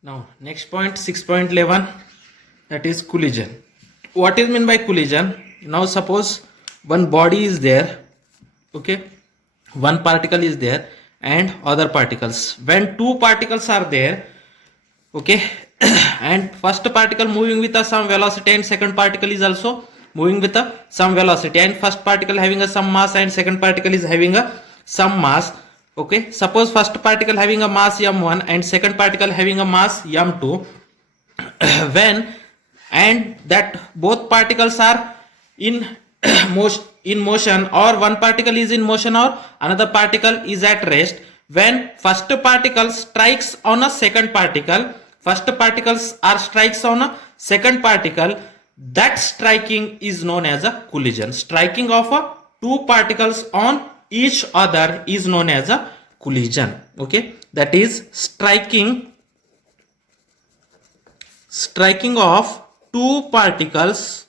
Now next point 6.11, that is collision. What is meant by collision? Now suppose one body is there, okay, one particle is there and other particles. When two particles are there, okay, and first particle moving with some velocity and second particle is also moving with some velocity, and first particle having some mass and second particle is having some mass. Okay, suppose first particle having a mass m1 and second particle having a mass m2. When and that both particles are in motion, or one particle is in motion or another particle is at rest. When first particle strikes on a second particle, first particles are strikes on a second particle, that striking is known as a collision. Striking of two particles on each other is known as a collision. Okay, that is striking of two particles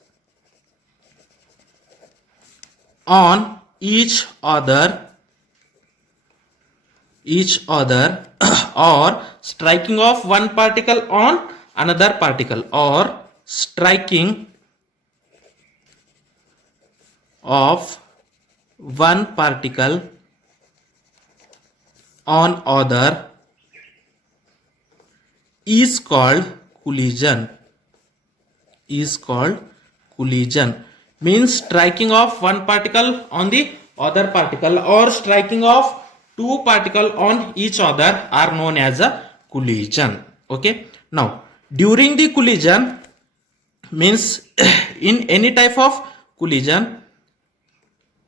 on each other or striking of one particle on another particle, or striking of one particle on other is called collision. Means striking of one particle on the other particle or striking of two particles on each other are known as a collision. Okay, now during the collision, means in any type of collision,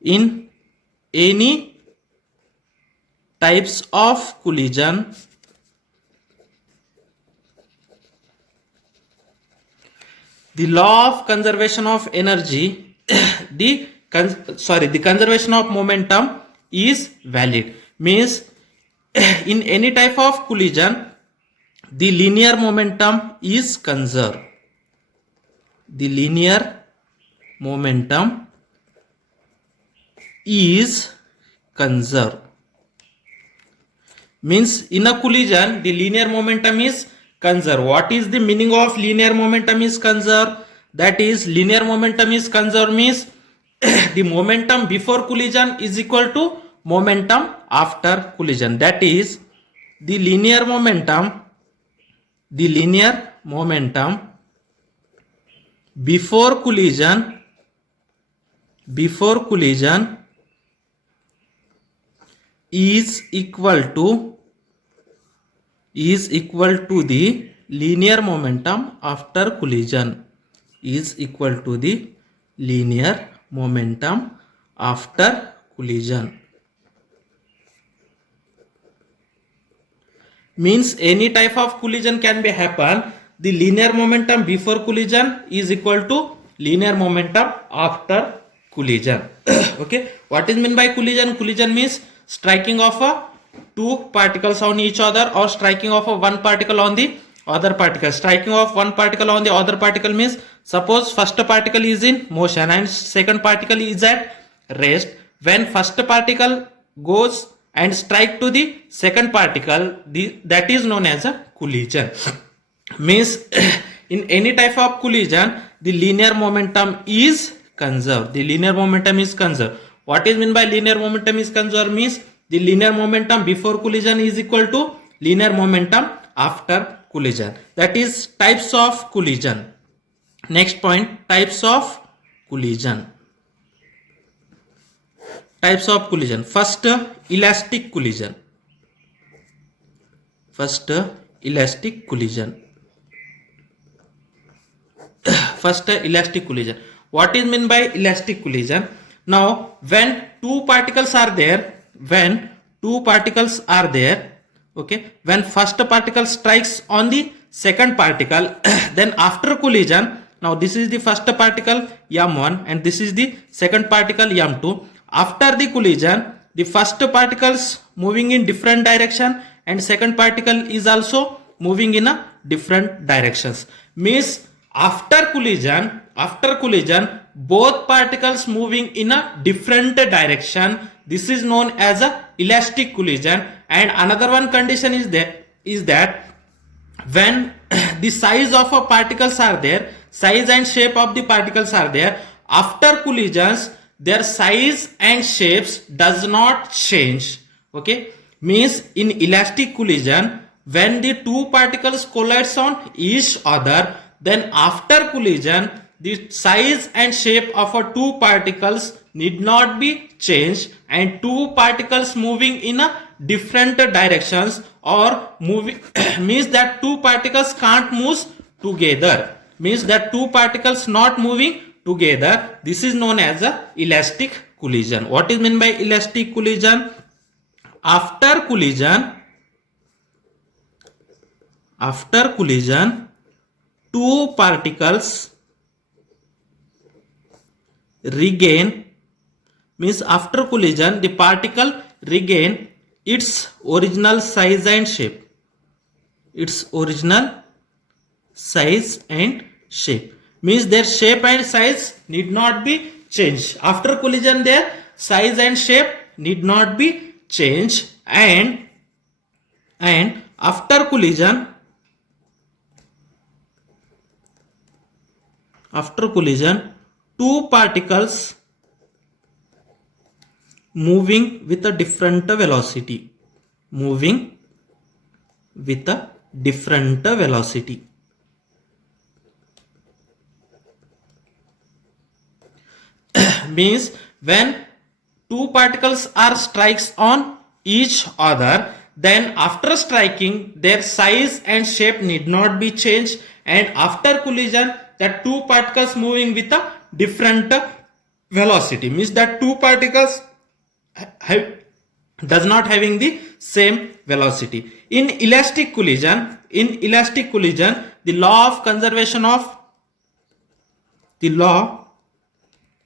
in any types of collision, the law of conservation of energy, the conservation of momentum is valid. Means in any type of collision, the linear momentum is conserved. The linear momentum is conserved. Means in a collision, the linear momentum is conserved. What is the meaning of linear momentum is conserved? That is, linear momentum is conserved means the momentum before collision is equal to momentum after collision. That is, the linear momentum before collision is equal to the linear momentum after collision. Is equal to the linear momentum after collision. Means any type of collision can be happen. The linear momentum before collision is equal to linear momentum after collision. Okay, what is meant by collision? Collision means striking of two particles on each other or striking of one particle on the other particle. Striking of one particle on the other particle means, suppose first particle is in motion and second particle is at rest. When first particle goes and strike to the second particle, that is known as a collision. Means in any type of collision, the linear momentum is conserved. What is meant by linear momentum is conserved? Means the linear momentum before collision is equal to linear momentum after collision. That is types of collision. Next point, types of collision. First, elastic collision. First, elastic collision. What is meant by elastic collision? Now, when two particles are there, okay, when first particle strikes on the second particle, then after collision, now this is the first particle m1 and this is the second particle m2. After the collision, the first particles moving in different direction and second particle is also moving in a different directions. Means after collision, both particles moving in a different direction. This is known as a elastic collision. And another one condition is that when the size of a particles are there, size and shape of the particles are there, after collisions their size and shapes does not change. Okay, means in elastic collision, when the two particles collides on each other, then after collision the size and shape of a two particles need not be changed, and two particles moving in a different directions or moving means that two particles can't move together, means that two particles not moving together. This is known as a elastic collision. What is meant by elastic collision? After collision two particles regain, means after collision the particle regain its original size and shape, its original size and shape, means their shape and size need not be changed. After collision their size and shape need not be changed, and after collision two particles moving with a different velocity, moving with a different velocity. Means when two particles are strikes on each other, then after striking their size and shape need not be changed, and after collision that two particles moving with a different velocity, means that two particles does not having the same velocity. In elastic collision, the law of conservation of the law,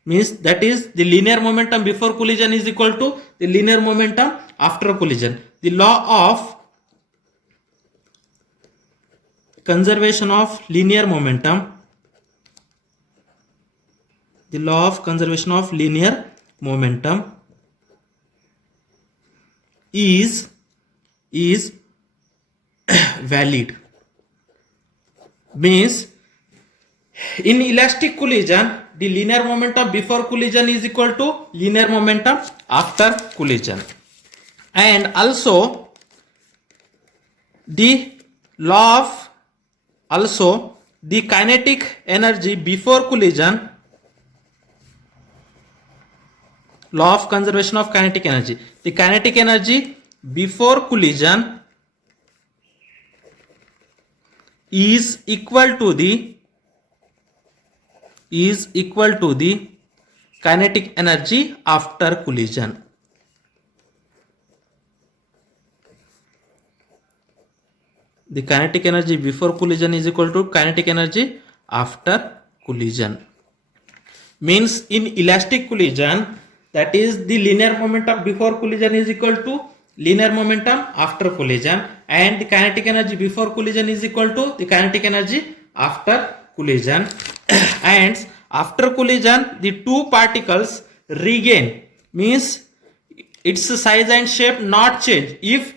means that is the linear momentum before collision is equal to the linear momentum after collision. The law of conservation of linear momentum, the law of conservation of linear momentum is valid. Means in elastic collision the linear momentum before collision is equal to linear momentum after collision, and also the law of the kinetic energy before collision, law of conservation of kinetic energy, the kinetic energy before collision is equal to the kinetic energy after collision. The kinetic energy before collision is equal to kinetic energy after collision. Means in elastic collision, that is the linear momentum before collision is equal to linear momentum after collision, and the kinetic energy before collision is equal to the kinetic energy after collision. And after collision the two particles regain, means its size and shape not change. If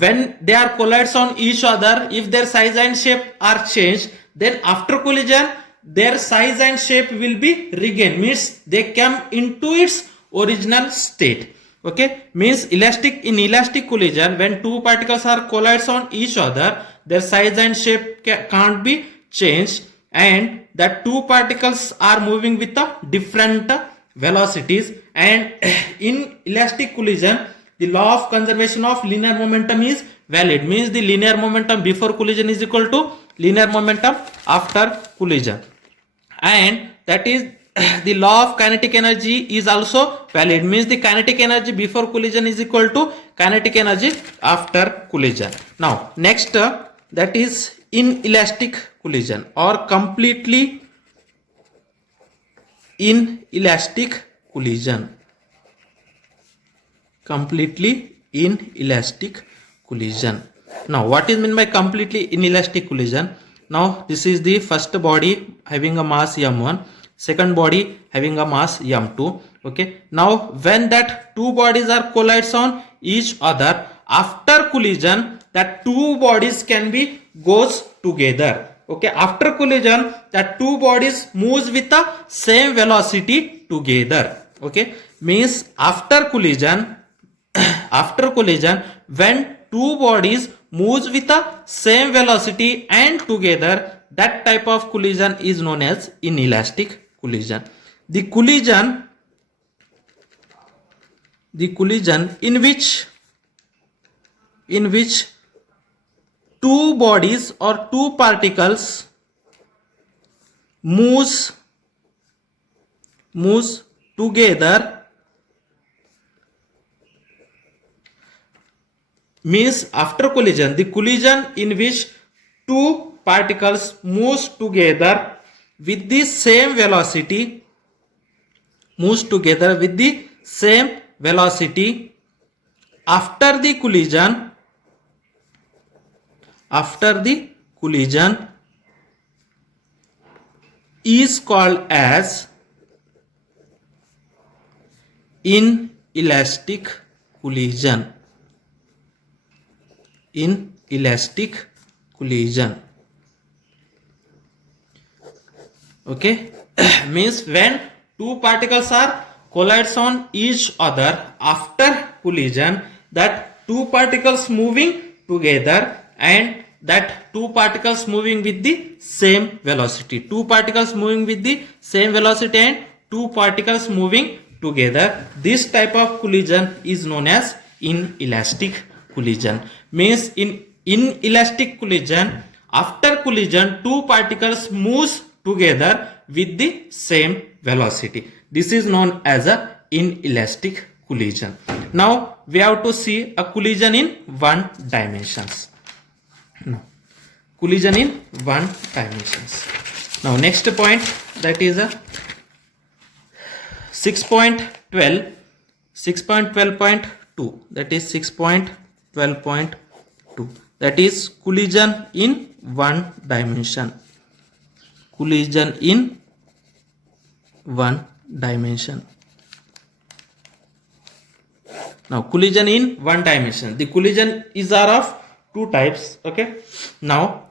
when they are collides on each other, if their size and shape are changed, then after collision their size and shape will be regained, means they come into its original state. Okay, means in elastic collision when two particles are collides on each other, their size and shape can't be changed, and that two particles are moving with a different velocities, and in elastic collision the law of conservation of linear momentum is valid, means the linear momentum before collision is equal to linear momentum after collision, and that is the law of kinetic energy is also valid, means the kinetic energy before collision is equal to kinetic energy after collision. Now next that is inelastic collision or completely inelastic collision. Completely inelastic collision. Now what is meant by completely inelastic collision? Now this is the first body having a mass m1, second body having a mass m2. Okay, now when that two bodies are collides on each other, after collision that two bodies can be goes together. Okay, after collision, that two bodies moves with the same velocity together. Okay, means after collision, after collision, when two bodies moves with the same velocity and together, that type of collision is known as inelastic collision. The collision in which two bodies or two particles moves together, means after collision, the collision in which two particles moves together with the same velocity, after the collision is called as inelastic collision. Okay, means when two particles are collides on each other after collision, that two particles moving together and that two particles moving with the same velocity, two particles moving with the same velocity and two particles moving together, this type of collision is known as inelastic collision. Means in inelastic collision, after collision two particles moves together with the same velocity. This is known as a inelastic collision. Now we have to see a collision in one dimensions. Collision in one dimensions. Now next point, that is a 6.12.2, that is 6.12.2, that is collision in one dimension. Collision in one dimension. Now collision in one dimension, the collision is are of two types. Okay, now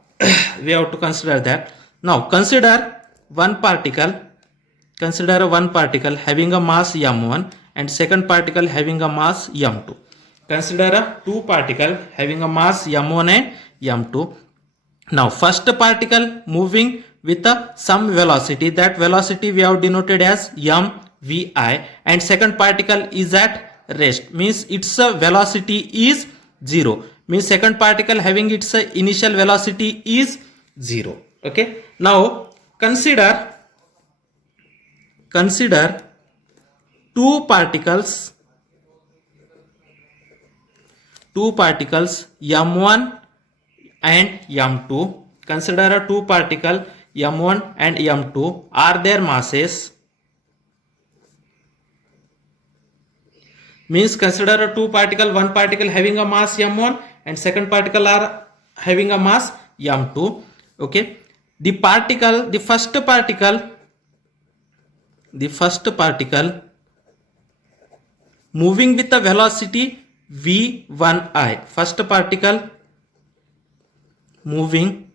we have to consider that. Now consider one particle having a mass m1 and second particle having a mass m2. Consider a two particle having a mass m1 and m2. Now first particle moving with some velocity, that velocity we have denoted as mvi, and second particle is at rest, means its velocity is 0, means second particle having its initial velocity is 0. Okay, now consider two particles m1 and m2. Consider a two particle m1 and m2 are their masses, means consider a two particle, one particle having a mass m1 and second particle are having a mass m2. Okay, the first particle moving with the velocity v1i, first particle moving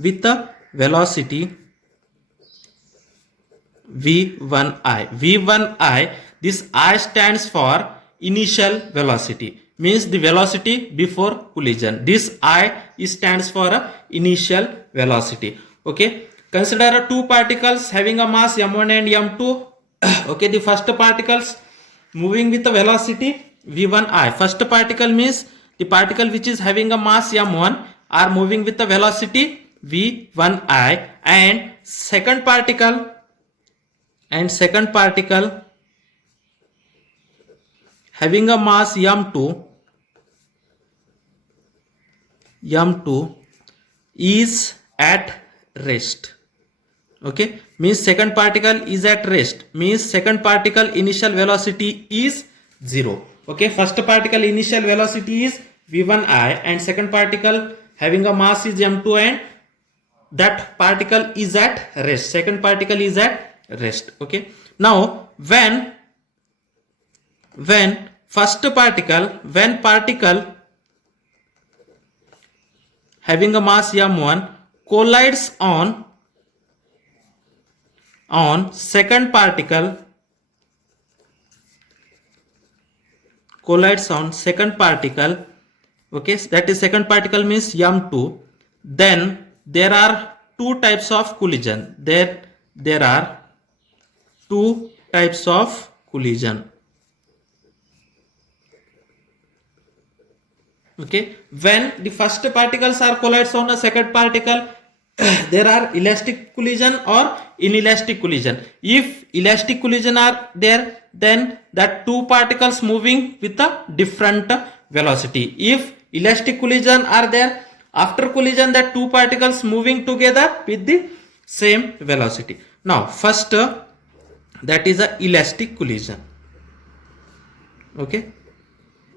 with the velocity v1i, this I stands for initial velocity, means the velocity before collision. This I stands for initial velocity. Okay, consider two particles having a mass m1 and m2. Okay, the first particles moving with the velocity v1i. First particle means the particle which is having a mass m1 are moving with the velocity v1i, and second particle having a mass m2 is at rest. Okay, means second particle is at rest, means second particle initial velocity is 0. Okay, first particle initial velocity is v1i and second particle having a mass is m2 and that particle is at rest, second particle is at rest. Okay, now when particle having a mass m1 collides on second particle, okay, that is second particle means m2. Then there are two types of collision. There are two types of collision. Okay, when the first particles are collides on a second particle, there are elastic collision or inelastic collision. If elastic collision are there, then that two particles moving with a different velocity. If elastic collision are there, after collision that two particles moving together with the same velocity. Now first that is a elastic collision. Okay,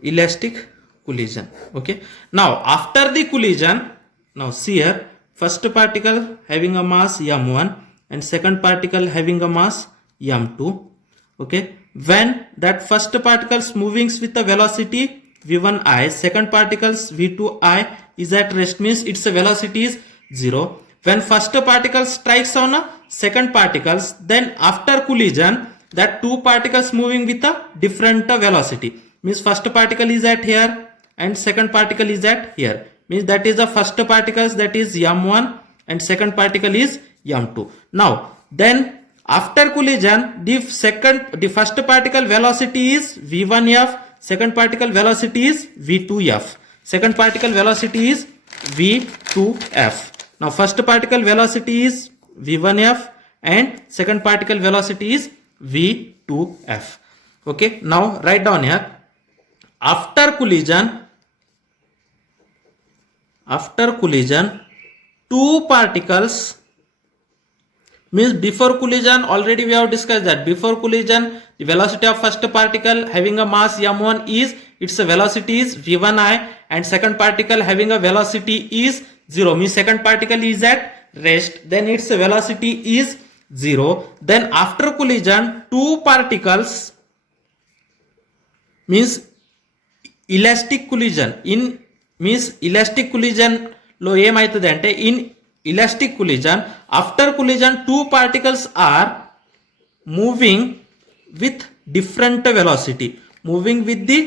elastic collision. Okay, now after the collision, now see here, first particle having a mass m1 and second particle having a mass m2. Okay, when that first particles moving with a velocity v1i, second particles v2i is at rest, means its velocity is 0. When first particle strikes on a second particles, then after collision that two particles moving with a different velocity, means first particle is at here and second particle is at here, means that is the first particles, that is m1, and second particle is m2. Now then after collision the first particle velocity is v1f, second particle velocity is v2f, second particle velocity is v2f. Now first particle velocity is v1f and second particle velocity is v2f. Okay, now write down here, after collision two particles, means before collision already we have discussed that before collision the velocity of first particle having a mass m1 is, its velocity is v1i, and second particle having a velocity is 0, means second particle is at rest, then its velocity is 0. Then after collision two particles, means elastic collision, in means elastic collision lo ఏమైతుంది అంటే in elastic collision, after collision two particles are moving with different velocity, moving with the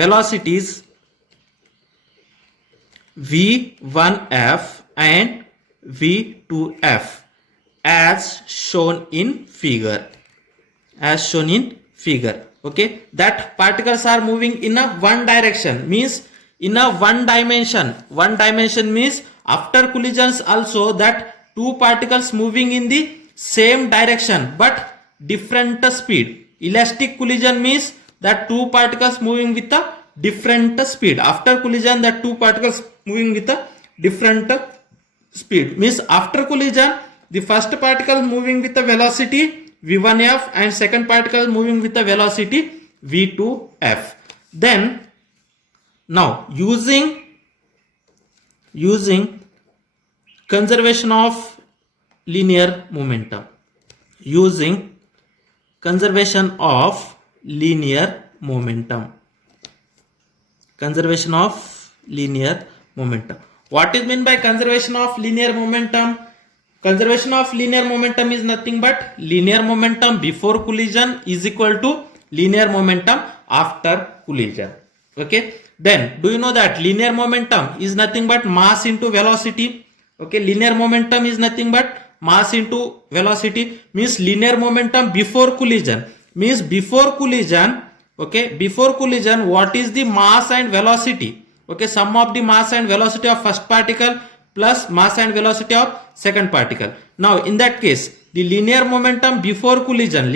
velocities v1f and v2f as shown in figure, okay, that particles are moving in a one direction, means in a one dimension means after collisions also that two particles moving in the same direction but different speed. Elastic collision means that two particles moving with a different speed. After collision that two particles moving with a different speed, means after collision the first particle moving with the velocity v1f and second particle moving with the velocity v2f. Then now using conservation of linear momentum, what is meant by conservation of linear momentum? Conservation of linear momentum is nothing but linear momentum before collision is equal to linear momentum after collision. Okay, then do you know that linear momentum is nothing but mass into velocity? Okay, linear momentum is nothing but mass into velocity, means linear momentum before collision, means before collision, okay, before collision what is the mass and velocity? Okay, sum of the mass and velocity of first particle plus mass and velocity of second particle. Now in that case the linear momentum before collision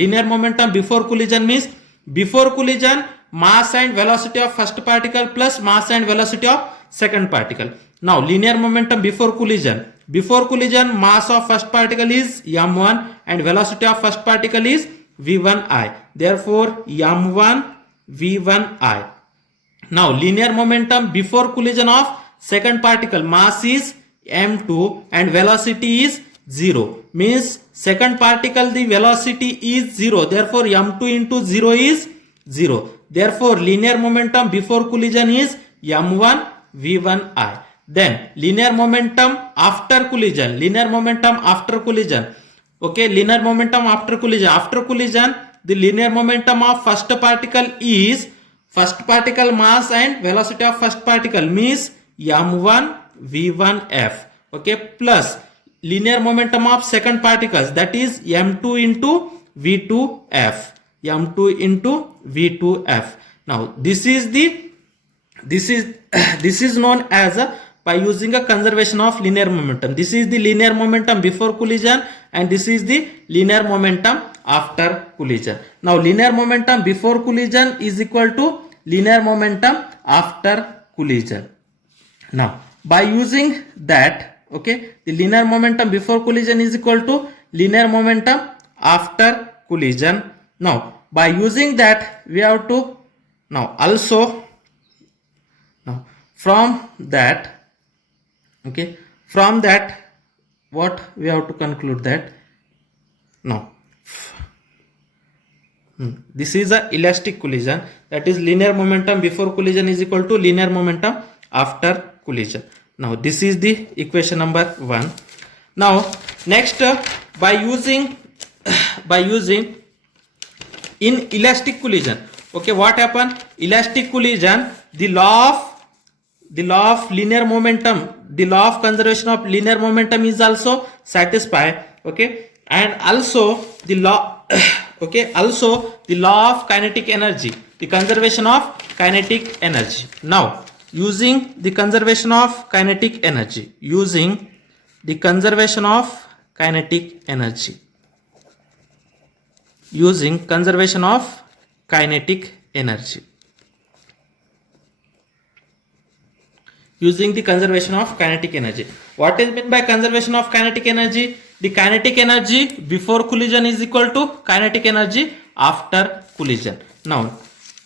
means before collision mass and velocity of first particle plus mass and velocity of second particle. Now linear momentum before collision mass of first particle is m1 and velocity of first particle is v1i, therefore m1 v1i. Now linear momentum before collision of second particle, mass is m2 and velocity is 0, means second particle the velocity is 0, therefore m2 into 0 is 0, therefore linear momentum before collision is m1 v1i. Then linear momentum after collision. Linear momentum after collision. Okay, linear momentum after collision. After collision, the linear momentum of first particle is first particle mass and velocity of first particle means m1 v1f. Okay, plus linear momentum of second particles, that is m2 into v2f. m2 into v2f. Now this is this is known as by using a conservation of linear momentum. This is the linear momentum before collision and this is the linear momentum after collision. Now linear momentum before collision is equal to linear momentum after collision. Now by using that, okay, the linear momentum before collision is equal to linear momentum after collision. Now by using that we have to now also now from that, okay, from that what we have to conclude that now this is a elastic collision, that is linear momentum before collision is equal to linear momentum after collision. Now this is the equation number 1. Now next by using in elastic collision, okay, what happen? Elastic collision, the law of linear momentum, the law of conservation of linear momentum is also satisfied, okay, and also the law okay, also the law of kinetic energy, the conservation of kinetic energy. Now using the conservation of kinetic energy, using the conservation of kinetic energy, using conservation of kinetic energy, using the conservation of kinetic energy. What is meant by conservation of kinetic energy? The kinetic energy before collision is equal to kinetic energy after collision. Now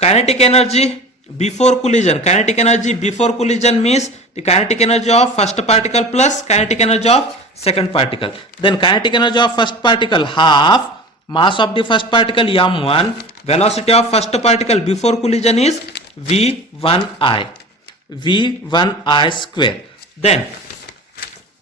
kinetic energy before collision, kinetic energy before collision means the kinetic energy of first particle plus kinetic energy of second particle. Then kinetic energy of first particle half mass of the first particle m1, velocity of first particle before collision is v1i square. Then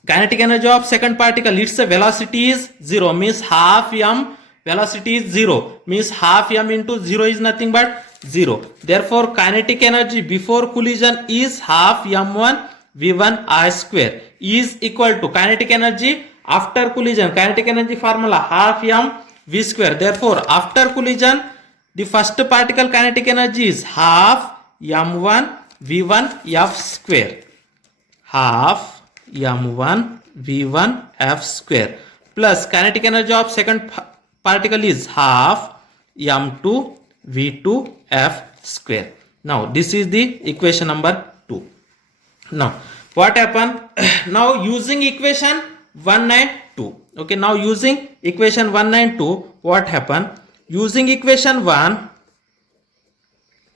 kinetic energy of second particle, its velocity is 0 means half m, velocity is 0 means half m into 0 is nothing but 0. Therefore kinetic energy before collision is half m1 v1i square is equal to kinetic energy after collision, kinetic energy formula half m v square. Therefore after collision the first particle kinetic energy is half m1 v1 f square, half m1 v1 f square plus kinetic energy of second particle is half m2 v2 f square. Now this is the equation number 2. Now what happened? Now using equation 192, okay, now using equation 192, what happened? Using equation 1,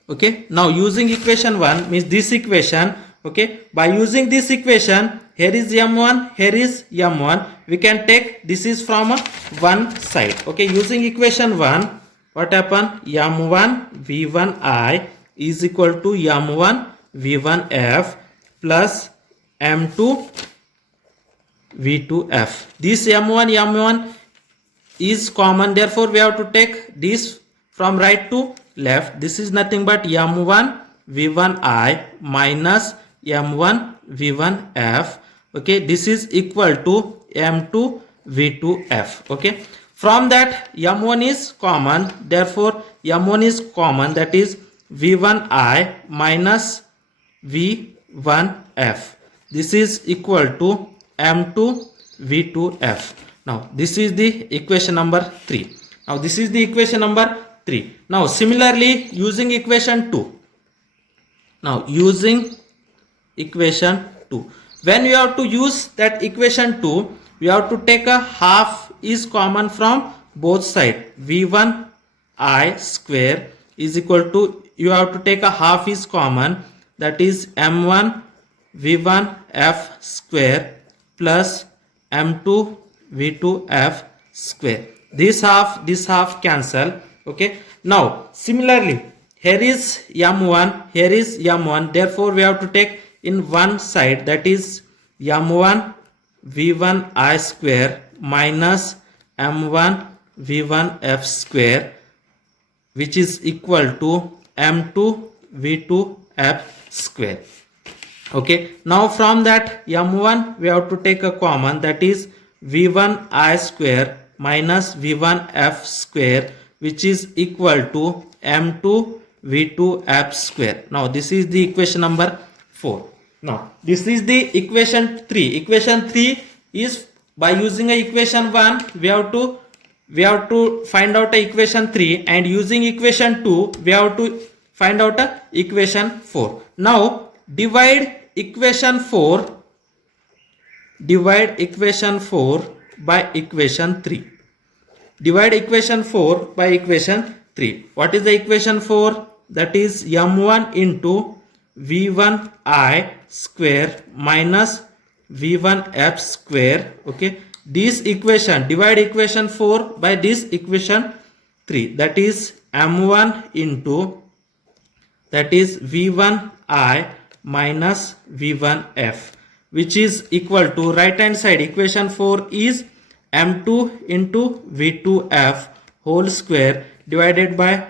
okay, now using equation 1 means this equation, okay, by using this equation, here is m1, here is m1, we can take this is from one side, okay, using equation 1, what happened? m1 v1i is equal to m1 v1f plus m2 v2f. This m1 is common, therefore we have to take this from right to left. This is nothing but m1 v1i minus m1 v1f, okay, this is equal to m2 v2f, okay. From that m1 is common, therefore m1 is common, that is v1i minus v1f, this is equal to m2 v2f. Now this is the equation number 3. Now this is the equation number 3. Now similarly using equation 2, now using equation 2, when we have to use that equation 2, we have to take a half is common from both sides, v1i square is equal to, you have to take a half is common, that is m1 v1f square plus m2 v2f square. This half cancel, okay. Now similarly here is m1, here is m1, therefore we have to take in one side, that is m1 v1 I square minus m1 v1 f square, which is equal to m2 v2 f square. Okay, now from that m1 we have to take a common, that is v1 I square minus v1 f square, which is equal to m2 v2 f square. Now this is the equation number 4. Now this is the equation 3. Equation 3 is, by using a equation 1 we have to find out a equation 3, and using equation 2 we have to find out a equation 4. Now divide equation 4 by equation 3. Divide equation 4 by equation 3. What is the equation 4? That is m1 into v1 I square minus v1 f square. Okay, this equation, divide equation 4 by this equation 3, that is m1 into, that is v1 I minus v1 f, which is equal to, right hand side equation 4 is m2 into v2 f whole square divided by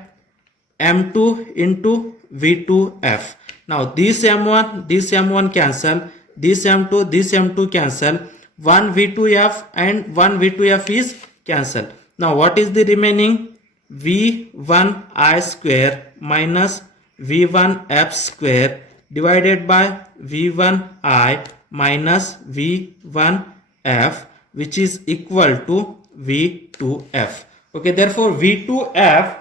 m2 into v2 f. Now this m1 cancel, this m2 cancel, 1 v2 f and 1 v2 f is cancel. Now what is the remaining? v1 I square minus v1 f square divided by v1 I minus v1 f, which is equal to v2 f. Okay, therefore v2 f,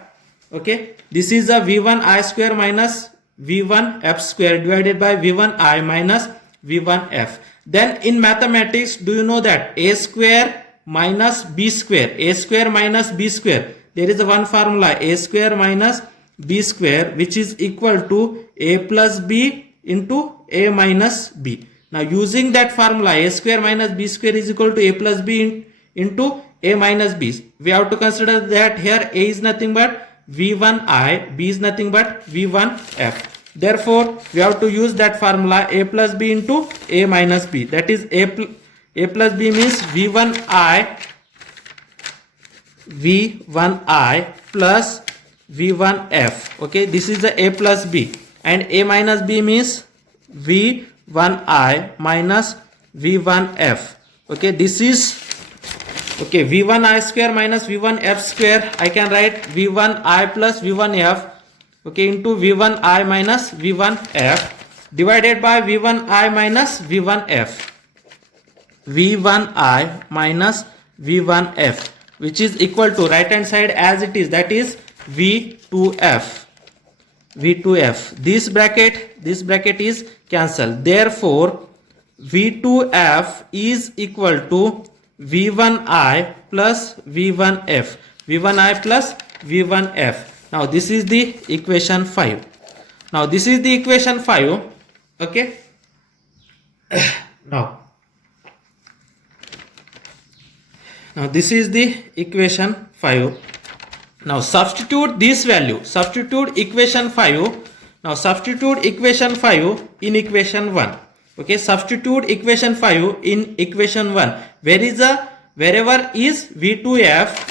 okay, this is a v1 I square minus v1 f square divided by v1 I minus v1 f. Then in mathematics, do you know that a square minus b square, a square minus b square, there is a one formula, a square minus b square, which is equal to a plus b into a minus b. Now using that formula, a square minus b square is equal to a plus b into a minus b, we have to consider that here a is nothing but v1 I, b is nothing but v1 f. Therefore we have to use that formula, a plus b into a minus b, that is a plus b means v1 I plus v1 f. Okay, this is the a plus b, and a minus b means v1 I minus v1 f. Okay, this is, okay, v1 I square minus v1 f square, I can write v1 I plus v1 f, okay, into v1 I minus v1 f divided by v1 I minus v1 f, v1 I minus v1 f, which is equal to, right hand side as it is, that is v2f. This bracket is cancelled. Therefore v2f is equal to v1 I plus v1 f, v1 I plus v1 f. Now this is the equation 5. Now this is the equation 5. Okay. Now this is the equation 5. Now substitute this value, substitute equation 5. Now substitute equation 5 in equation 1. Okay, substitute equation 5 in equation 1. Wherever is v2f,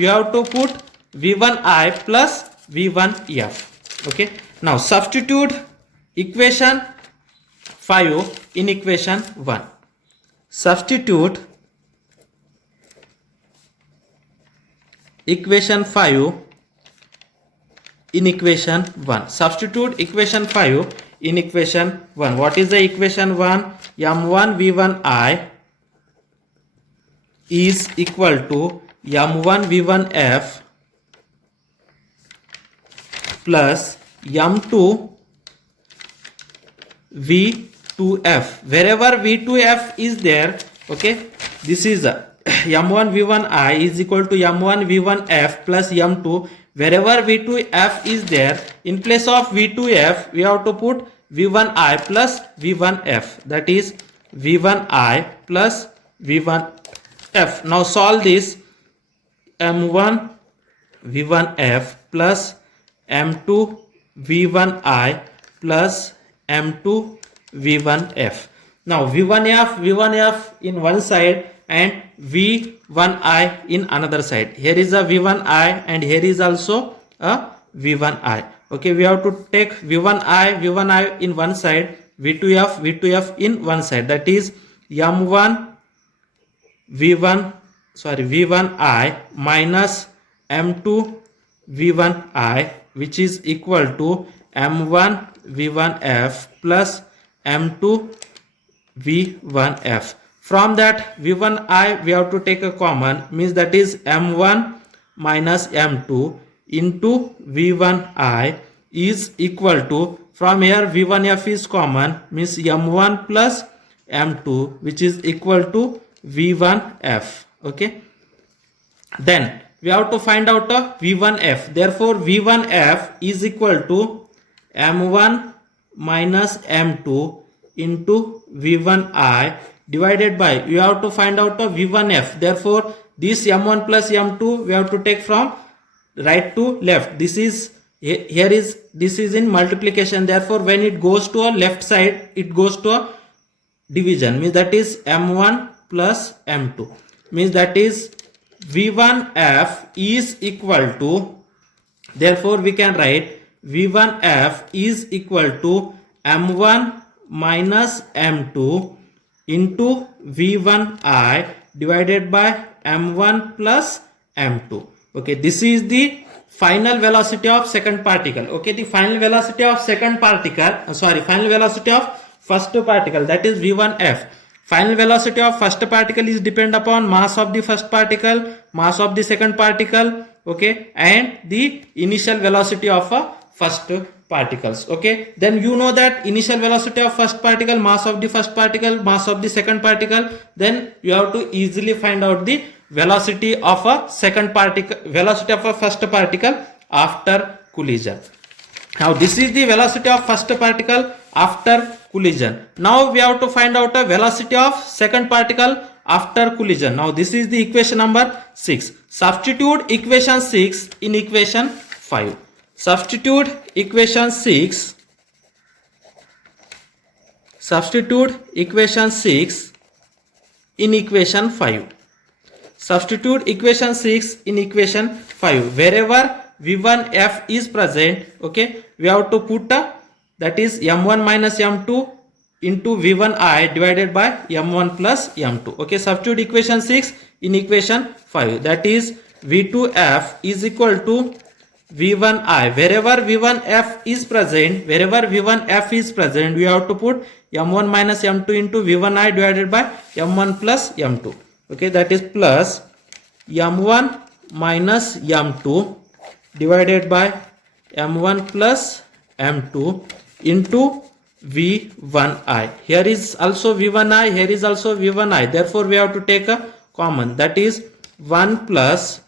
you have to put v1i plus v1f. Okay, now substitute equation 5 in equation 1. Substitute equation 5 in equation 1. Substitute equation 5 in equation 1. What is the equation 1? m1 v1i is equal to m1 v1f plus m2 v2f. Wherever v2f is there, okay, this is m1 v1i is equal to m1 v1f plus m2. Wherever v2f is there, in place of v2f we have to put v1i plus v1f, that is v1i plus v1f. Now solve this. m1 v1f plus m2 v1i plus m2 v1f. Now v1f in one side and v1i in another side. Here is a v1i and here is also a v1i. Okay, we have to take v1i in one side, v2f in one side, that is m1 v1i minus m2 v1i, which is equal to m1 v1f plus m2 v1f. From that v1i we have to take a common, means that is m1 minus m2 into v1i is equal to, from here v1f is common, means m1 plus m2, which is equal to v1f. Okay, then we have to find out a v1f. Therefore v1f is equal to m1 minus m2 into v1i divided by, we have to find out a v1f. Therefore this m1 plus m2 we have to take from right to left. This is this is in multiplication, therefore when it goes to a left side it goes to a division, means that is m1 plus m2, means that is v1f is equal to, therefore we can write v1f is equal to m1 minus m2 into v1i divided by m1 plus m2. Okay, this is the final velocity of second particle. Okay, the final velocity of second particle, final velocity of first particle, that is v1f. Final velocity of first particle is depend upon mass of the first particle, mass of the second particle, okay, and the initial velocity of a first particles. Okay, then you know that initial velocity of first particle, mass of the first particle, mass of the second particle, then you have to easily find out the velocity of a second particle, velocity of a first particle after collision. Now this is the velocity of first particle after collision. Now we have to find out a velocity of second particle after collision. Now this is the equation number 6. Substitute equation 6 in equation 5. Substitute equation 6. Substitute equation 6 in equation 5. Substitute equation 6 in equation 5. Wherever v1f is present, okay, we have to put that is m1 minus m2 into v1i divided by m1 plus m2. Okay, substitute equation 6 in equation 5, that is v2f is equal to v1i. Wherever v1f is present, we have to put m1 minus m2 into v1i divided by m1 plus m2. Okay, that is plus m1 minus m2 divided by m1 plus m2 into v1i. Here is also v1i, here is also v1i, therefore we have to take a common, that is 1 plus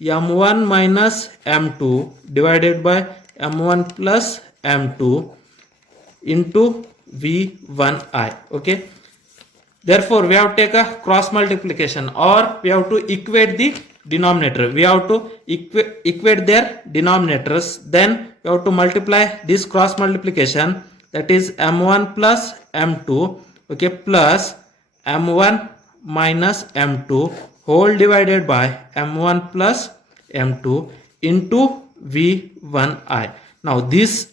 m1 minus m2 divided by m1 plus m2 into v1i. Okay, therefore we have to take a cross multiplication, or we have to equate the denominator. We have to equate their denominators, then we have to multiply this cross multiplication, that is m1 plus m2, okay, plus m1 minus m2 whole divided by m1 plus m2 into v1i. Now this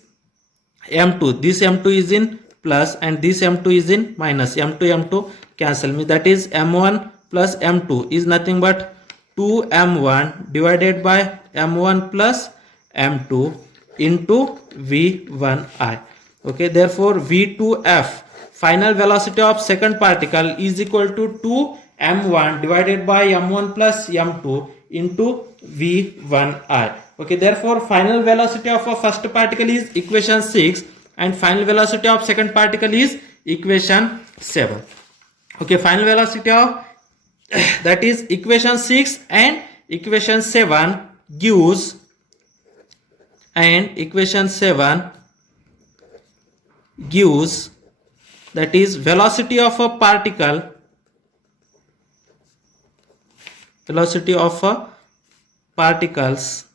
m2 is in plus and this m2 is in minus, m2 cancel, me, that is m1 plus m2 is nothing but 2m1 divided by m1 plus m2 into v1i. Okay, therefore v2f, final velocity of second particle, is equal to 2m1 divided by m1 plus m2 into v1i. Okay, therefore final velocity of a first particle is equation 6 and final velocity of second particle is equation 7. Okay, final velocity of that is equation 6 and equation 7 gives, and equation 7 gives, that is velocity of a particle, velocity of a particles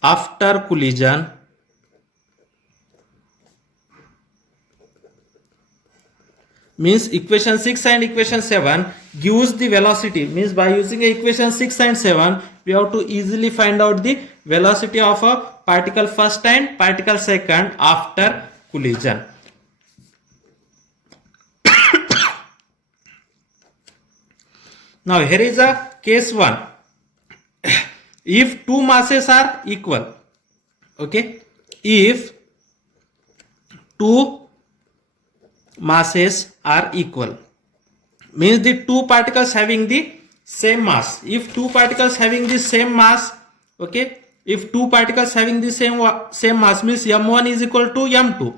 after collision means equation 6 and equation 7 gives the velocity, means by using equation 6 and 7 we have to easily find out the velocity of a particle first and particle second after collision. Now here is a case 1. If two masses are equal, okay, if two masses are equal, means the two particles having the same mass. If two particles having the same mass, okay, if two particles having the same mass, means m1 is equal to m2,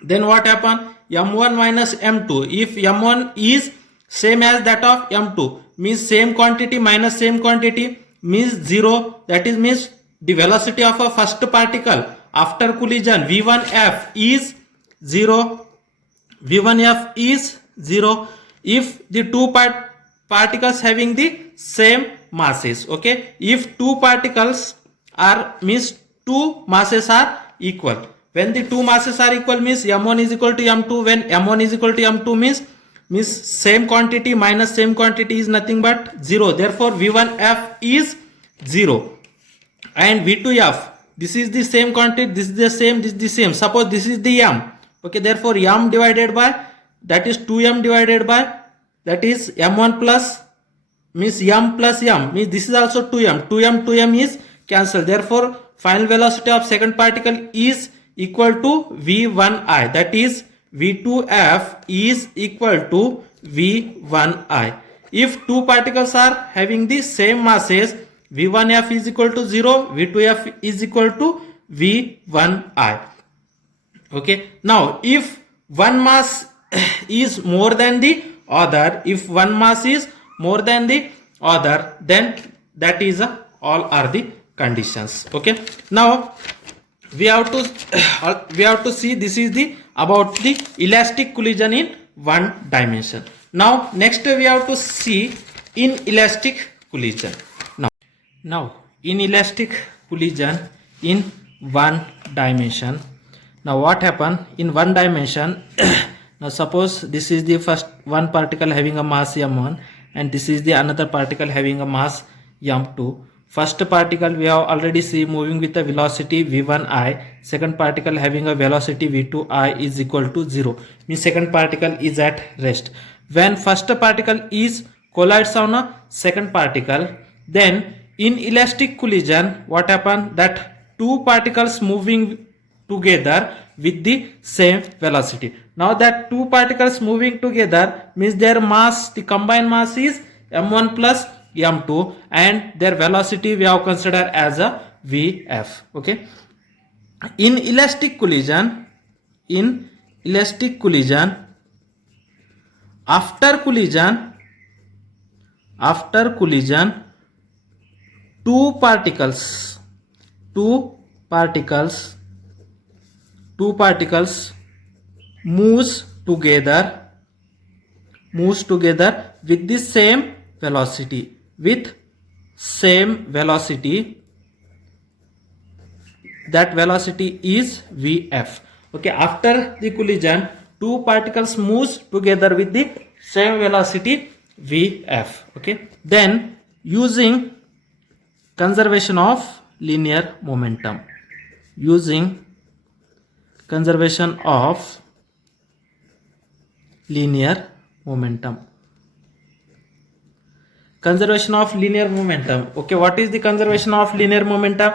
then what happen? m1 minus m2. If m1 is same as that of m2, means same quantity minus same quantity means 0. That is means the velocity of a first particle after collision v1f is 0. v1f is 0 if the two particles having the same masses. Okay, if two particles are, means two masses are equal. When the two masses are equal means m1 is equal to m2. When m1 is equal to m2 means same quantity minus same quantity is nothing but 0. Therefore v1f is 0 and v2f, this is the same quantity, this is the same, this is the same. Suppose this is the m, okay, therefore m divided by, that is 2m divided by, that is m1 plus, means m plus m, means this is also 2m, 2m is cancelled. Therefore final velocity of second particle is equal to v1i, that is v2f is equal to v1i. If two particles are having the same masses, v1f is equal to 0, v2f is equal to v1i. Okay, now if one mass is more than the other, if one mass is more than the other, then that is all are the conditions. Okay, now we have to see, this is the about the elastic collision in one dimension. Now next we have to see inelastic collision. Now inelastic collision in one dimension. Now what happen in one dimension? Now suppose this is the first one particle having a mass m1 and this is the another particle having a mass m2. First particle we have already seen moving with a velocity v1i, second particle having a velocity v2i is equal to 0, means second particle is at rest. When first particle is collides on a second particle, then in elastic collision what happen, that two particles moving together with the same velocity. Now that two particles moving together means their mass, the combined mass is m1 plus m2 and their velocity we have considered as a vf. Okay, in elastic collision, after collision two particles moves together with the same velocity, that velocity is vf. Okay, after the collision two particles moves together with the same velocity vf. Okay, then using conservation of linear momentum, conservation of linear momentum. Okay, what is the conservation of linear momentum?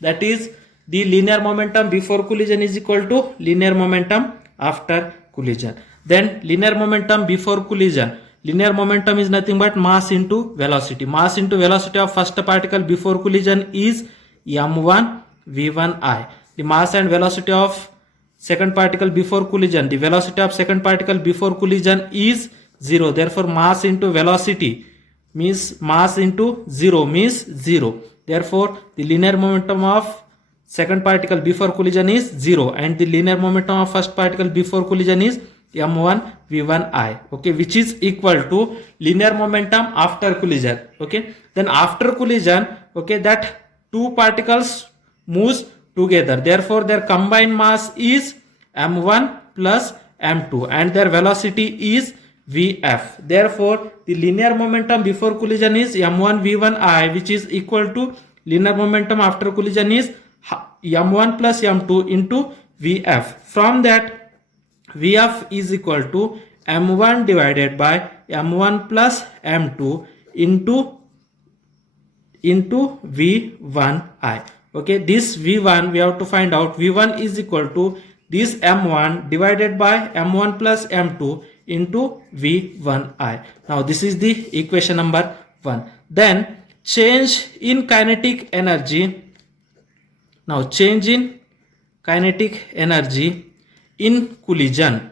That is the linear momentum before collision is equal to linear momentum after collision. Then linear momentum before collision, linear momentum is nothing but mass into velocity. Mass into velocity of first particle before collision is m1 v1i. The mass and velocity of second particle before collision, the velocity of second particle before collision is 0. Therefore mass into velocity means mass into 0 means 0. Therefore the linear momentum of second particle before collision is 0 and the linear momentum of first particle before collision is m1 v1i. Okay, which is equal to linear momentum after collision. Okay, then after collision, okay, that two particles moves together, therefore their combined mass is m1 plus m2 and their velocity is vf. Therefore, the linear momentum before collision is m1 v1I, which is equal to linear momentum after collision is m1 plus m2 into vf. From that, vf is equal to m1 divided by m1 plus m2 into v1I. Okay, this v1 we have to find out. V1 is equal to this m1 divided by m1 plus m2 into v1I. Now this is the equation number 1. Then change in kinetic energy. Now change in kinetic energy in collision.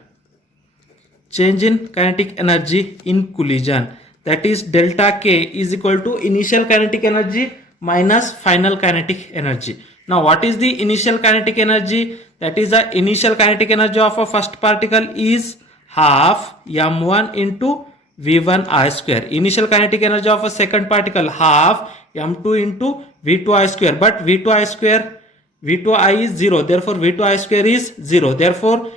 Change in kinetic energy in collision, that is delta K is equal to initial kinetic energy minus final kinetic energy. Now what is the initial kinetic energy? That is the initial kinetic energy of a first particle is half m1 into v1I square. Initial kinetic energy of a second particle half m2 into v2I square. But v2I is 0. Therefore v2I square is 0. Therefore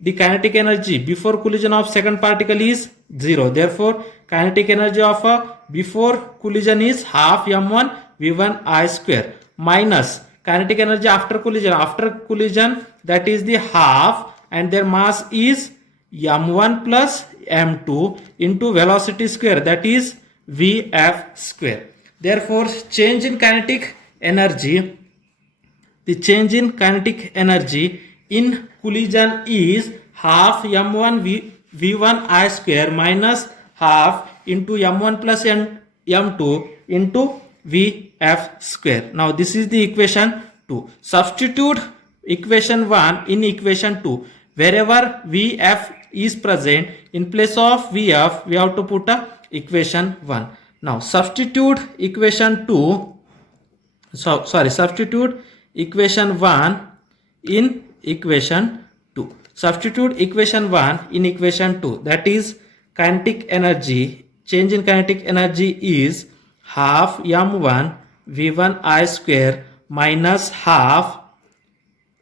the kinetic energy before collision of second particle is 0. Therefore kinetic energy of a before collision is half m1 v1I square minus kinetic energy after collision. After collision, that is the half, and their mass is m1 plus m2 into velocity square, that is vf square. Therefore change in kinetic energy, the change in kinetic energy in collision is half m1 v1I square minus half into m1 plus m2 into vf square. Now this is the equation 2. Substitute equation 1 in equation 2. Wherever vf is present, in place of vf we have to put a equation 1. Now substitute equation 2, substitute equation 1 in equation 2. Substitute equation 1 in equation 2, that is kinetic energy, change in kinetic energy is half m1 v1I square minus half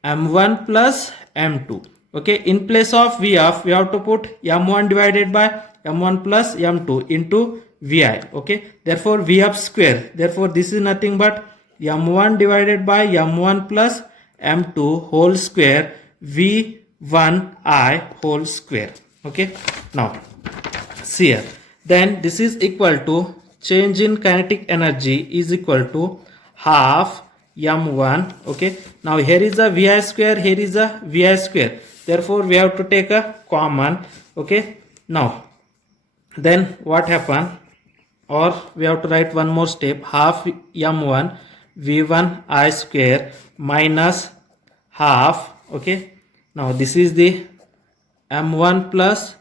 m1 plus m2. Okay, in place of vf we have to put m1 divided by m1 plus m2 into vi. Okay, therefore vf square, therefore this is nothing but m1 divided by m1 plus m2 whole square v1I whole square. Okay, now see here, then this is equal to change in kinetic energy is equal to half m1. Okay, now here is a vi square, here is a vi square, therefore we have to take a common. Okay, now then what happen, or we have to write one more step, half m1 v1I square minus half. Okay, now this is the m1 plus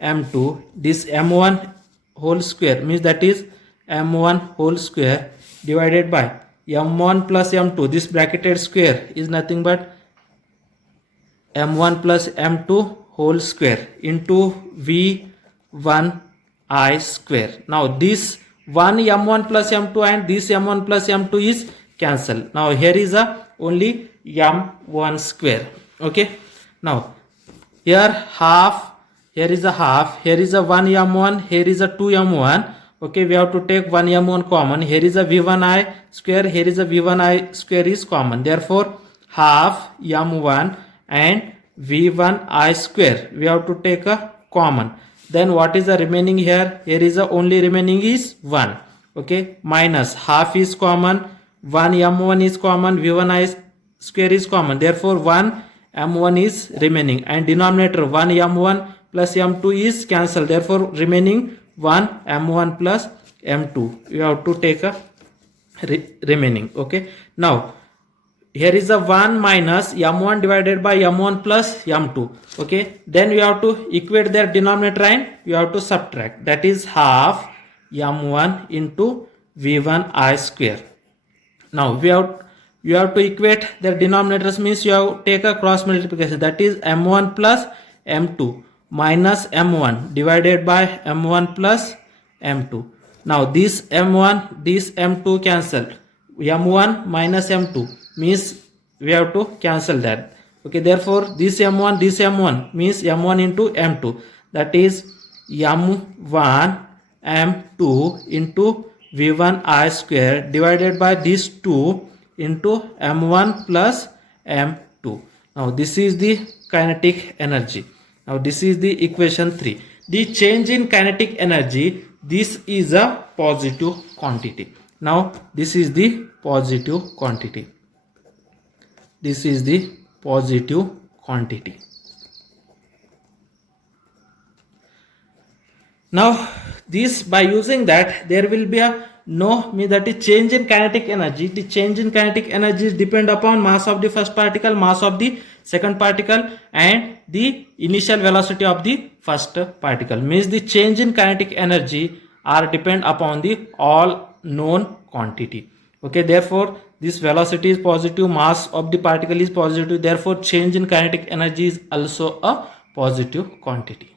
m2, this m1 whole square means that is m1 whole square divided by m1 plus m2, this bracketed square is nothing but m1 plus m2 whole square into v1I square. Now this one m1 plus m2 and this m1 plus m2 is cancelled. Now here is a only m1 square. Okay, now here half, here is a half, here is a 1 m1, here is a 2 m1. Okay, we have to take 1 m1 common, here is a v1I square, here is a v1I square is common, therefore half m1 and v1I square we have to take a common. Then what is the remaining here? Here is the only remaining is 1. Okay, minus half is common, 1 m1 is common, v1I square is common, therefore 1 m1 is remaining, and denominator 1 m1 plus m2 is cancelled, therefore remaining 1 m1 plus m2 you have to take a remaining. Okay, now here is a 1 minus m1 divided by m1 plus m2. Okay, then you have to equate their denominator and you have to subtract, that is half m1 into v1I square. Now you have to equate their denominators, means you have to take a cross multiplication, that is m1 plus m2 minus m1 divided by m1 plus m2. Now this m1, this m2 cancelled, m1 minus m2 means we have to cancel that. Okay, therefore this m1 means m1 into m2, that is m1 m2 into v1 I square divided by these 2 into m1 plus m2. Now this is the kinetic energy. Now this is the equation 3. The change in kinetic energy, this is a positive quantity. Now this is the positive quantity. This is the positive quantity. Now this, by using that, there will be a that is change in kinetic energy. The change in kinetic energy is depend upon mass of the first particle, mass of the second particle, and the initial velocity of the first particle. Means the change in kinetic energy are depend upon the all known quantity. Okay, therefore this velocity is positive, mass of the particle is positive, therefore change in kinetic energy is also a positive quantity.